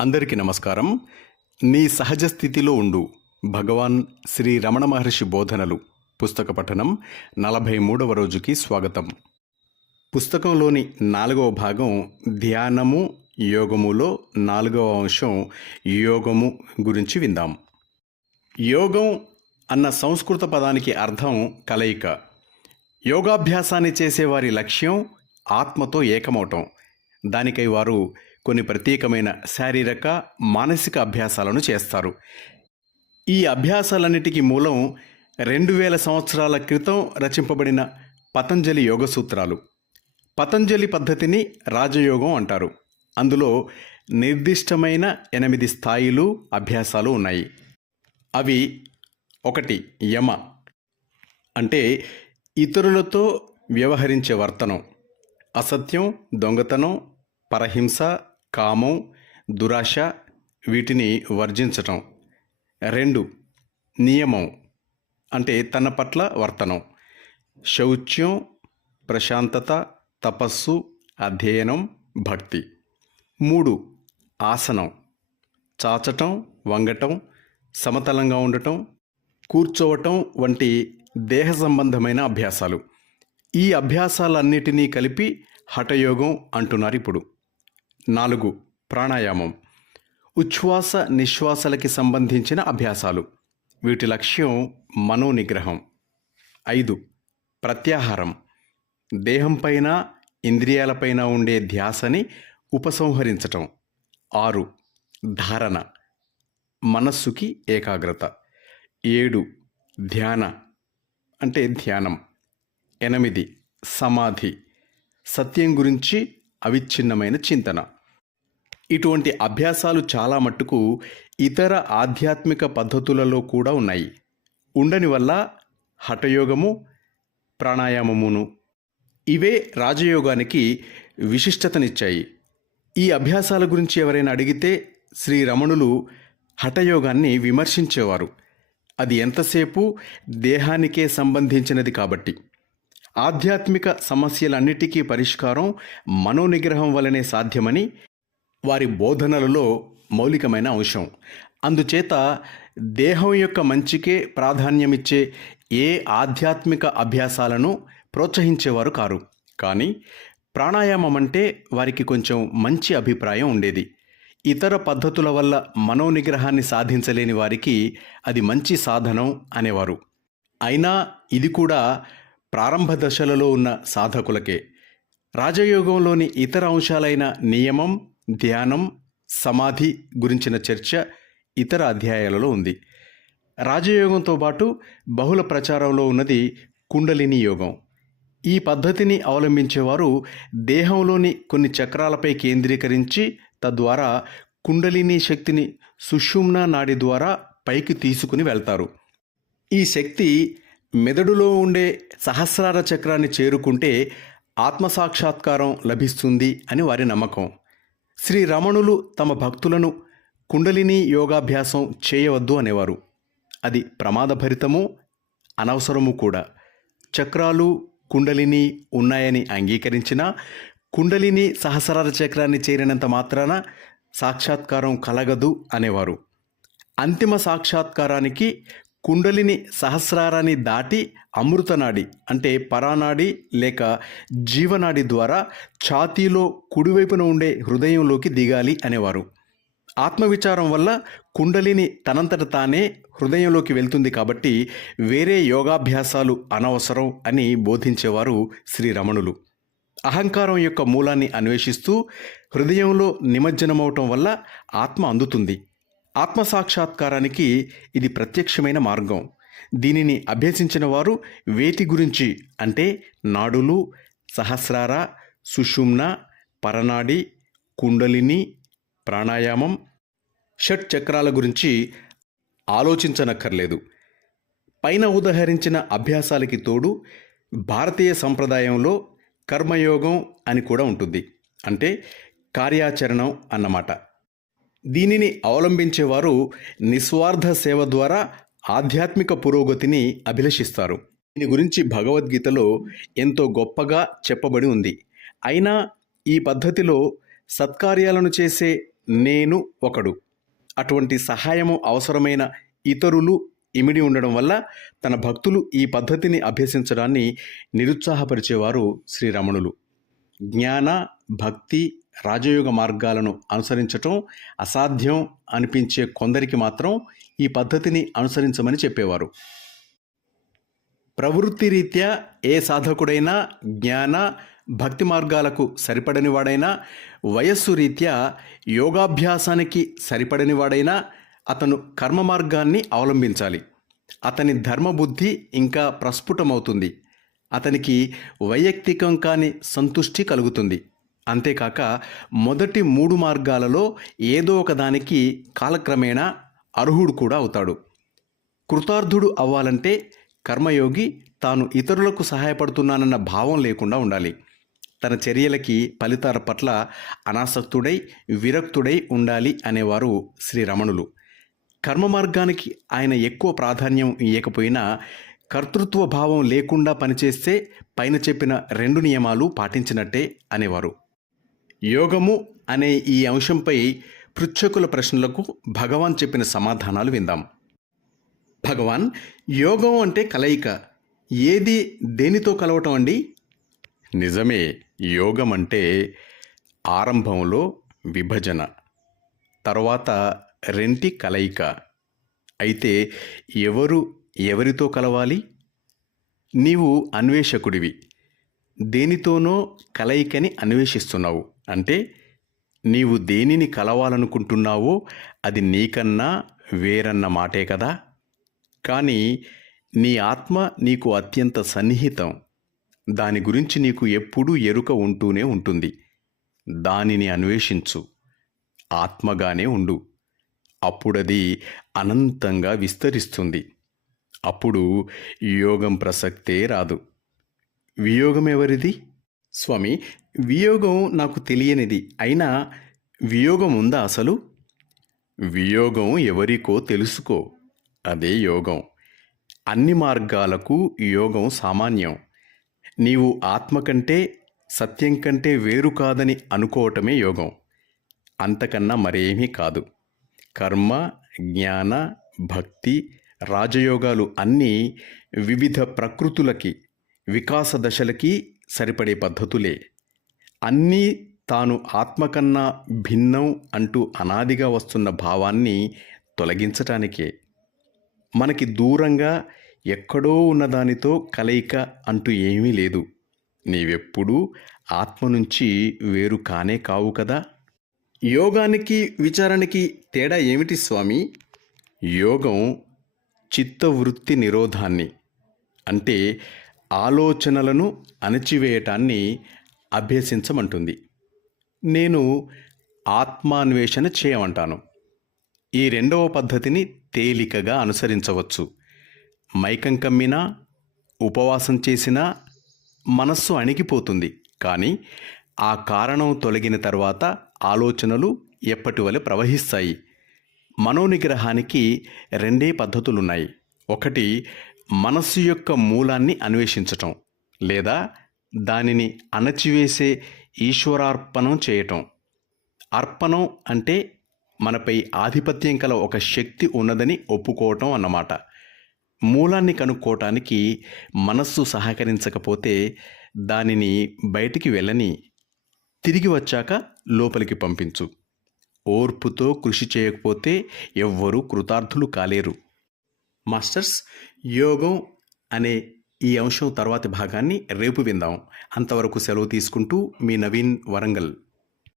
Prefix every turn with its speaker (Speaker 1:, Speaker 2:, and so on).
Speaker 1: అందరికీ నమస్కారం. నీ సహజ స్థితిలో ఉండు. భగవాన్ శ్రీ రమణ మహర్షి బోధనలు. పుస్తక పఠనం నలభై మూడవ రోజుకి స్వాగతం. పుస్తకంలోని నాలుగవ భాగం ధ్యానము యోగములో నాలుగవ అంశం యోగము గురించి విందాం. యోగం అన్న సంస్కృత పదానికి అర్థం కలయిక. యోగాభ్యాసాన్ని చేసేవారి లక్ష్యం ఆత్మతో ఏకమవటం. దానికై వారు కొన్ని ప్రత్యేకమైన శారీరక మానసిక అభ్యాసాలను చేస్తారు. ఈ అభ్యాసాలన్నిటికీ మూలం రెండు వేల సంవత్సరాల క్రితం రచింపబడిన పతంజలి యోగ సూత్రాలు. పతంజలి పద్ధతిని రాజయోగం అంటారు. అందులో నిర్దిష్టమైన ఎనిమిది స్థాయిలు అభ్యాసాలు ఉన్నాయి. అవి ఒకటి యమ అంటే ఇతరులతో వ్యవహరించే వర్తనం అసత్యం దొంగతనం పరహింస కామం దురాశ వీటిని వర్జించటం. రెండు నియమం అంటే తన పట్ల వర్తనం. శౌచ్యం ప్రశాంతత తపస్సు అధ్యయనం భక్తి. మూడు ఆసనం. చాచటం వంగటం సమతలంగా ఉండటం కూర్చోవటం వంటి దేహ సంబంధమైన అభ్యాసాలు. ఈ అభ్యాసాలన్నిటినీ కలిపి హఠయోగం అంటున్నారు ఇప్పుడు. నాలుగు ప్రాణాయామం. ఉచ్ఛ్వాస నిశ్వాసలకి సంబంధించిన అభ్యాసాలు. వీటి లక్ష్యం మనోనిగ్రహం. ఐదు ప్రత్యాహారం. దేహంపైన ఇంద్రియాలపైన ఉండే ధ్యాసని ఉపసంహరించటం. ఆరు ధారణ. మనస్సుకి ఏకాగ్రత. ఏడు ధ్యాన. అంటే ధ్యానం. ఎనిమిది సమాధి. సత్యం గురించి అవిచ్ఛిన్నమైన చింతన. ఇటువంటి అభ్యాసాలు చాలా మట్టుకు ఇతర ఆధ్యాత్మిక పద్ధతులలో కూడా ఉన్నాయి. ఉండని వల్ల హఠయోగము ప్రాణాయామమును ఇవే రాజయోగానికి విశిష్టతనిచ్చాయి. ఈ అభ్యాసాల గురించి ఎవరైనా అడిగితే శ్రీ రమణులు హఠయోగాన్ని విమర్శించేవారు. అది ఎంతసేపు దేహానికే సంబంధించినది కాబట్టి. ఆధ్యాత్మిక సమస్యలన్నిటికీ పరిష్కారం మనోనిగ్రహం వలనే సాధ్యమని వారి బోధనలలో మౌలికమైన అంశం. అందుచేత దేహం యొక్క మంచికే ప్రాధాన్యమిచ్చే ఏ ఆధ్యాత్మిక అభ్యాసాలను ప్రోత్సహించేవారు కారు. కానీ ప్రాణాయామం అంటే వారికి కొంచెం మంచి అభిప్రాయం ఉండేది. ఇతర పద్ధతుల వల్ల మనోనిగ్రహాన్ని సాధించలేని వారికి అది మంచి సాధనం అనేవారు. అయినా ఇది కూడా ప్రారంభ దశలలో ఉన్న సాధకులకే. రాజయోగంలోని ఇతర అంశాలైన నియమం ధ్యానం సమాధి గురించిన చర్చ ఇతర అధ్యాయాలలో ఉంది. రాజయోగంతో పాటు బహుళ ప్రచారంలో ఉన్నది కుండలిని యోగం. ఈ పద్ధతిని అవలంబించేవారు దేహంలోని కొన్ని చక్రాలపై కేంద్రీకరించి తద్వారా కుండలిని శక్తిని సుషుమ్న నాడి ద్వారా పైకి తీసుకుని వెళ్తారు. ఈ శక్తి మెదడులో ఉండే సహస్రార చక్రాన్ని చేరుకుంటే ఆత్మసాక్షాత్కారం లభిస్తుంది అని వారి నమ్మకం. శ్రీ రమణులు తమ భక్తులను కుండలిని యోగాభ్యాసం చేయవద్దు అనేవారు. అది ప్రమాదభరితము అనవసరము కూడా. చక్రాలు కుండలిని ఉన్నాయని అంగీకరించినా కుండలిని సహస్రార చక్రాన్ని చేరినంత మాత్రాన సాక్షాత్కారం కలగదు అనేవారు. అంతిమ సాక్షాత్కారానికి కుండలిని సహస్రారాన్ని దాటి అమృతనాడి అంటే పరానాడి లేక జీవనాడి ద్వారా ఛాతీలో కుడివైపున ఉండే హృదయంలోకి దిగాలి అనేవారు. ఆత్మవిచారం వల్ల కుండలిని తనంతట తానే హృదయంలోకి వెళ్తుంది కాబట్టి వేరే యోగాభ్యాసాలు అనవసరం అని బోధించేవారు శ్రీరమణులు. అహంకారం యొక్క మూలాన్ని అన్వేషిస్తూ హృదయంలో నిమజ్జనమవటం వల్ల ఆత్మ అందుతుంది. ఆత్మసాక్షాత్కారానికి ఇది ప్రత్యక్షమైన మార్గం. దీనిని అభ్యసించిన వారు వేతి గురించి అంటే నాడులు సహస్రార సుషుమ్న పరనాడి కుండలిని ప్రాణాయామం షట్ చక్రాల గురించి ఆలోచించనక్కర్లేదు. పైన ఉదహరించిన అభ్యాసాలకి తోడు భారతీయ సంప్రదాయంలో కర్మయోగం అని కూడా ఉంటుంది. అంటే కార్యాచరణం అన్నమాట. దీనిని అవలంబించేవారు నిస్వార్థ సేవ ద్వారా ఆధ్యాత్మిక పురోగతిని అభిలషిస్తారు. దీని గురించి భగవద్గీతలో ఎంతో గొప్పగా చెప్పబడి ఉంది. అయినా ఈ పద్ధతిలో సత్కార్యాలను చేసే నేను ఒకడు. అటువంటి సహాయము అవసరమైన ఇతరులు ఇమిడి ఉండడం వల్ల తన భక్తులు ఈ పద్ధతిని అభ్యసించడాన్ని నిరుత్సాహపరిచేవారు శ్రీరమణులు జ్ఞాన భక్తి రాజయోగ మార్గాలను అనుసరించటం అసాధ్యం అనిపించే కొందరికి మాత్రం ఈ పద్ధతిని అనుసరించమని చెప్పేవారు. ప్రవృత్తి రీత్యా ఏ సాధకుడైనా జ్ఞాన భక్తి మార్గాలకు సరిపడని వాడైనా వయస్సు రీత్యా యోగాభ్యాసానికి సరిపడని వాడైనా అతను కర్మ మార్గాన్ని అవలంబించాలి. అతని ధర్మబుద్ధి ఇంకా ప్రస్ఫుటమవుతుంది. అతనికి వైయక్తికం కాని సంతుష్టి కలుగుతుంది. అంతేకాక మొదటి మూడు మార్గాలలో ఏదో ఒకదానికి కాలక్రమేణా అర్హుడు కూడా అవుతాడు. కృతార్థుడు అవ్వాలంటే కర్మయోగి తాను ఇతరులకు సహాయపడుతున్నానన్న భావం లేకుండా ఉండాలి. తన చర్యలకి ఫలితాల పట్ల అనాసక్తుడై విరక్తుడై ఉండాలి అనేవారు శ్రీరమణులు. కర్మ మార్గానికి ఆయన ఎక్కువ ప్రాధాన్యం ఇవ్వకపోయినా కర్తృత్వ భావం లేకుండా పనిచేస్తే పైన చెప్పిన రెండు నియమాలు పాటించినట్టే అనేవారు. యోగము అనే ఈ అంశంపై పృచ్ఛకుల ప్రశ్నలకు భగవాన్ చెప్పిన సమాధానాలు విందాం. భగవాన్ యోగం అంటే కలయిక. ఏది దేనితో కలవటం అండి? నిజమే యోగం అంటే ఆరంభంలో విభజన తర్వాత రెంటి కలయిక. అయితే ఎవరు ఎవరితో కలవాలి? నీవు అన్వేషకుడివి. దేనితోనో కలయికని అన్వేషిస్తున్నావు. అంటే నీవు దేనిని కలవాలనుకుంటున్నావో అది నీకన్నా వేరన్న మాటే కదా. కానీ నీ ఆత్మ నీకు అత్యంత సన్నిహితం. దాని గురించి నీకు ఎప్పుడూ ఎరుక ఉంటూనే ఉంటుంది. దానిని అన్వేషించు. ఆత్మగానే ఉండు. అప్పుడది అనంతంగా విస్తరిస్తుంది. అప్పుడు యోగం ప్రసక్తే రాదు. వియోగం ఎవరిది? స్వామి వియోగం నాకు తెలియనిది. అయినా వియోగం ఉందా అసలు? వియోగం ఎవరికో తెలుసుకో. అదే యోగం. అన్ని మార్గాలకు యోగం సామాన్యం. నీవు ఆత్మ కంటే సత్యం కంటే వేరు కాదని అనుకోవటమే యోగం. అంతకన్నా మరేమీ కాదు. కర్మ జ్ఞాన భక్తి రాజయోగాలు అన్నీ వివిధ ప్రకృతులకి వికాస దశలకి సరిపడే పద్ధతులే. అన్నీ తాను ఆత్మకన్నా భిన్నం అంటూ అనాదిగా వస్తున్న భావాన్ని తొలగించటానికే. మనకి దూరంగా ఎక్కడో ఉన్నదానితో కలయిక అంటూ ఏమీ లేదు. నీవెప్పుడూ ఆత్మ నుంచి వేరు కానే కావు కదా? యోగానికి విచారణకి తేడా ఏమిటి స్వామి? యోగం చిత్తవృత్తి నిరోధాన్ని అంటే ఆలోచనలను అణచివేయటాన్ని అభ్యసించమంటుంది. నేను ఆత్మాన్వేషణ చేయమంటాను. ఈ రెండవ పద్ధతిని తేలికగా అనుసరించవచ్చు. మైకం కమ్మినా ఉపవాసం చేసినా మనస్సు అణిగిపోతుంది. కానీ ఆ కారణం తొలగిన తర్వాత ఆలోచనలు ఎప్పటి వలె ప్రవహిస్తాయి? మనోనిగ్రహానికి రెండే పద్ధతులున్నాయి. ఒకటి మనస్సు యొక్క మూలాన్ని అన్వేషించటం లేదా దానిని అణచివేసే ఈశ్వరార్పణం చేయటం. అర్పణం అంటే మనపై ఆధిపత్యం కల ఒక శక్తి ఉన్నదని ఒప్పుకోవటం అన్నమాట. మూలాన్ని కనుక్కోవటానికి మనస్సు సహకరించకపోతే దానిని బయటికి వెళ్ళని తిరిగి వచ్చాక లోపలికి పంపించు. ఓర్పుతో కృషి చేయకపోతే ఎవ్వరూ కృతార్థులు కాలేరు. మాస్టర్స్ యోగం అనే ఈ అంశం తర్వాతి భాగాన్ని రేపు విందాం. అంతవరకు సెలవు తీసుకుంటూ మీ నవీన్ వరంగల్.